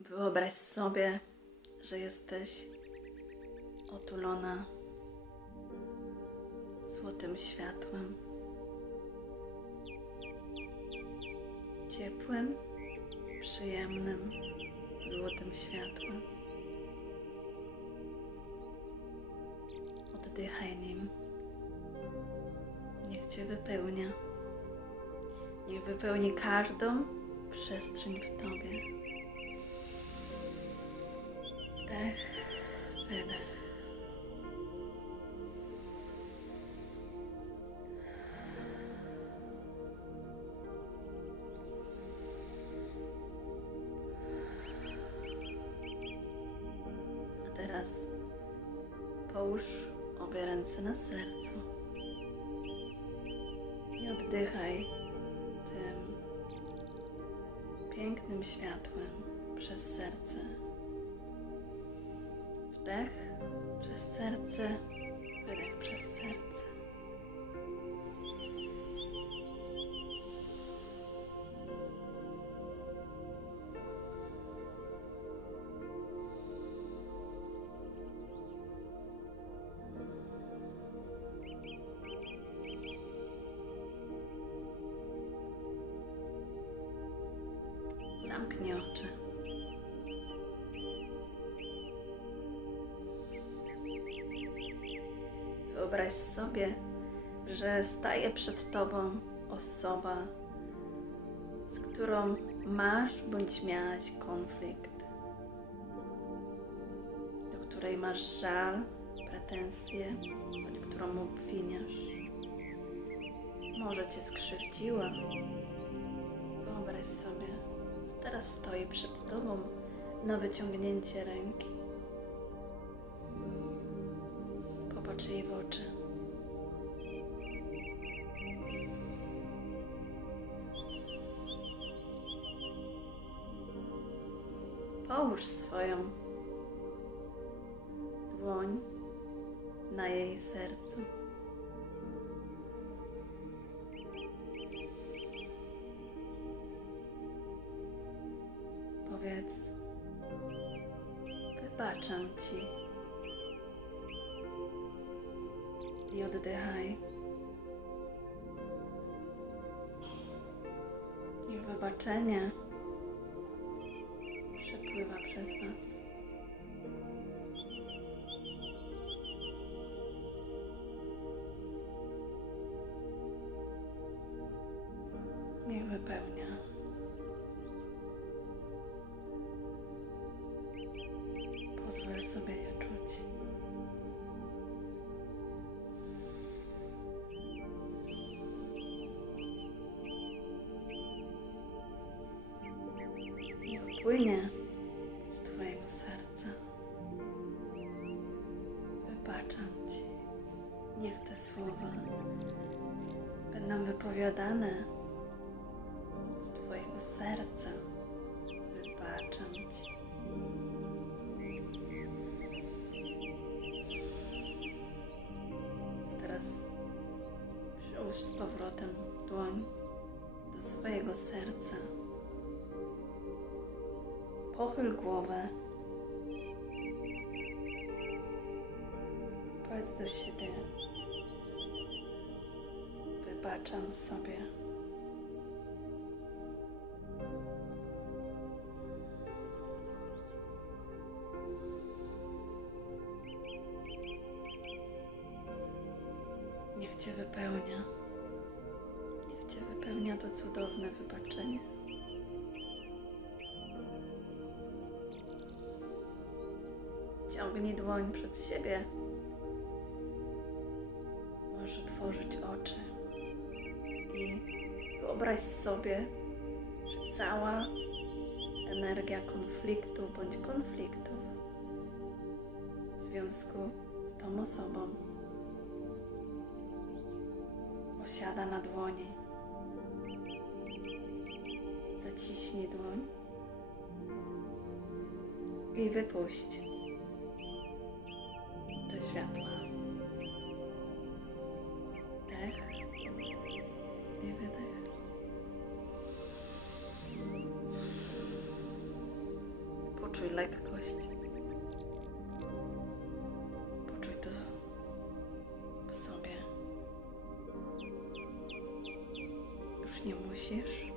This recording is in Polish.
Wyobraź sobie, że jesteś otulona złotym światłem. Ciepłym, przyjemnym, złotym światłem. Oddychaj nim. Niech Cię wypełnia. Niech wypełni każdą przestrzeń w Tobie. Wdech, wydech. A teraz połóż obie ręce na sercu i oddychaj tym pięknym światłem przez serce. Wdech przez serce, wydech przez serce. Zamknij oczy. Wyobraź sobie, że staje przed Tobą osoba, z którą masz bądź miałaś konflikt, do której masz żal, pretensje, bądź którą obwiniasz. Może Cię skrzywdziła. Wyobraź sobie, teraz stoi przed Tobą na wyciągnięcie ręki. Popatrz jej w oczy. Połóż swoją dłoń na jej sercu. Powiedz, wybaczam Ci. I oddychaj. Niech wybaczenie przepływa przez Was. Niech wypełnia. Pozwól sobie je czuć. Płynie z Twojego serca. Wybaczam Ci. Niech te słowa będą wypowiadane z Twojego serca. Wybaczam Ci. Teraz przyłóż z powrotem dłoń do swojego serca. Pochyl głowę. Powiedz do siebie: Wybaczam sobie. Niech Cię wypełnia. Niech Cię wypełnia to cudowne wybaczenie. Ciągnij dłoń przed siebie. Możesz otworzyć oczy i wyobraź sobie, że cała energia konfliktu bądź konfliktów w związku z tą osobą osiada na dłoni. Zaciśnij dłoń i wypuść światła. Dech i wydech. Poczuj lekkość. Poczuj to w sobie. Już nie musisz.